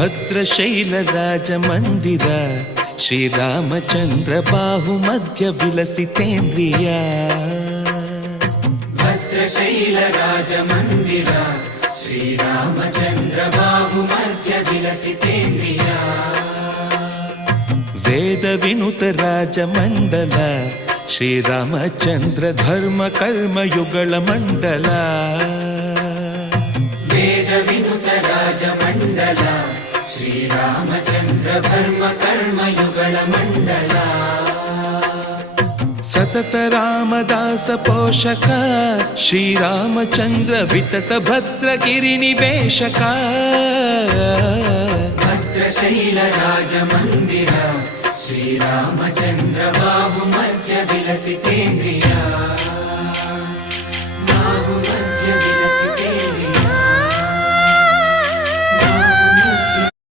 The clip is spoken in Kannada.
ಭದ್ರಶೈಲ ರಾಜ ಮಂದಿರ ಶ್ರೀರಾಮಚಂದ್ರ ಬಾಹು ಮಧ್ಯ ವಿಲಸಿತೇಂದ್ರಿಯ ಭದ್ರಶೈಲ ರಾಜ ಮಂದಿರ ಶ್ರೀರಾಮಚಂದ್ರ ಬಾಹು ಮಧ್ಯ ವಿಲಸಿತೇಂದ್ರಿಯ ವೇದ ವಿನುತ ರಾಜ ಮಂಡಲ ಶ್ರೀರಾಮಚಂದ್ರ ಧರ್ಮ ಕರ್ಮ ಯುಗಳ ಮಂಡಲ ವೇದ ವಿನುತ ರಾಜ ಮಂಡಲ ಶ್ರೀರಾಮಚಂದ್ರ ಧರ್ಮ ಕರ್ಮ ಯುಗಳ ಮಂಡಲ ಸತತ ರಾಮದಾಸ ಪೋಷಕ ಶ್ರೀರಾಮಚಂದ್ರ ವಿತತ ಭದ್ರಗಿರಿ ನಿವೇಶಕ ಭದ್ರಶೈಲ ರಾಜ ಮಂದಿರ ಶ್ರೀರಾಮಚಂದ್ರ ಬಾಹು ಮಧ್ಯ ವಿಲಸಿತೇಂದ್ರಿಯ